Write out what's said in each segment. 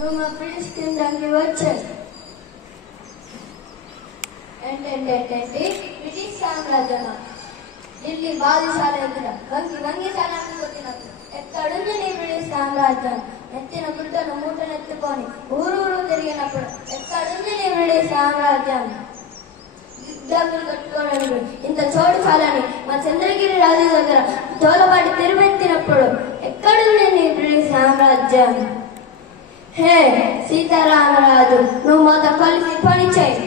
నువ్వు మా బ్రిటిష్ కింగ్డమ్కి వచ్చావు. ఏంటంటే బ్రిటిష్ సామ్రాజ్యమా, ఢిల్లీ బాదుషాల ఎదుర వంగి సలాన్ని కొట్టినప్పుడు ఎక్కడుంది నీ బ్రిటిష్ సామ్రాజ్యం? ఎత్తిన గుడ్డను మూటనెత్తుకొని ఊరూరు తిరిగినప్పుడు ఎక్కడుంది నీ బ్రిటిష్ సామ్రాజ్యం? యుద్ధాలు కట్టుకోవడానికి ఇంత చోటు చాలని మా చంద్రగిరి రాజు దగ్గర తోలపాటి తిరువెత్తినప్పుడు ఎక్కడుంది నీ బ్రిటిష్ సామ్రాజ్యం? హే సీతారామరాజు, నువ్వు మాతో కలిసి పని చేయి.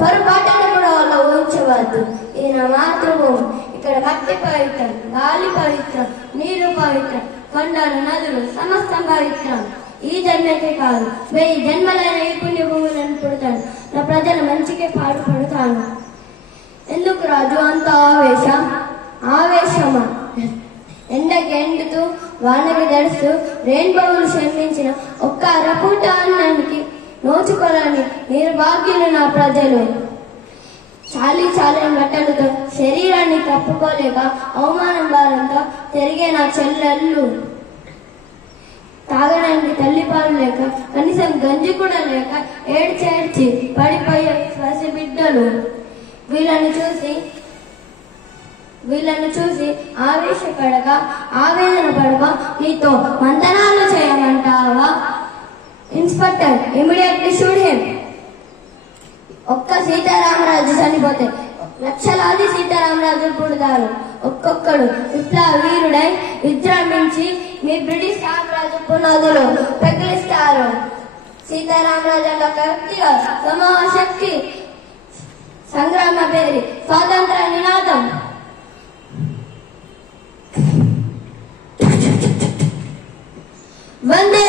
పొరపాటును కూడా వాళ్ళు ఊహించవద్దు. ఈయన మాతృభూమి, ఇక్కడ భక్తి పవిత్రం, గాలి పవిత్రం, నీరు పవిత్రం, కొండలు నదులు సమస్తం పవిత్రం. ఈ జన్మకే కాదు 1000 జన్మలైన ఈ పుణ్య భూములను పుడతాను. నా ప్రజల మంచికే పాటుపడతాను. ఎందుకు రాజు అంత ఆవేశమా? ఎండకి ఎండుతూ వానకి దడుస్తూ రెయిన్బోవులు శ్రమించిన ఒక్క అరపూట అన్నానికి నోచుకోలని నిర్భాగ్యులు నా ప్రజలు. చాలని బట్టలతో శరీరాన్ని కప్పుకోలేక అవమానం భారంతో తిరిగే నా చెల్లెళ్ళు. తాగడానికి తల్లిపాలు లేక కనీసం గంజి కూడా లేక ఏడ్చేడ్చి పడిపోయే పసిబిడ్డలు. వీళ్ళను చూసి ఆవేశపడగా ఆవేదన పడగా నీతో మంతనాలు చేయమంటావా? Inspector, immediately shoot him. ఒక్క సీతారామరాజు చనిపోతే లక్షలాది సీతారామరాజు పుడతారు. ఒక్కొక్కడు విప్లవ వీరుడై విజృంభించి మీ బ్రిటిష్ సామ్రాజ్య పునాదులు పెగిలిస్తారు. సీతారామరాజు ఒక వ్యక్తిగా సమూహ శక్తి సంగ్రామ పేరి స్వాతంత్ర నినాదం వందే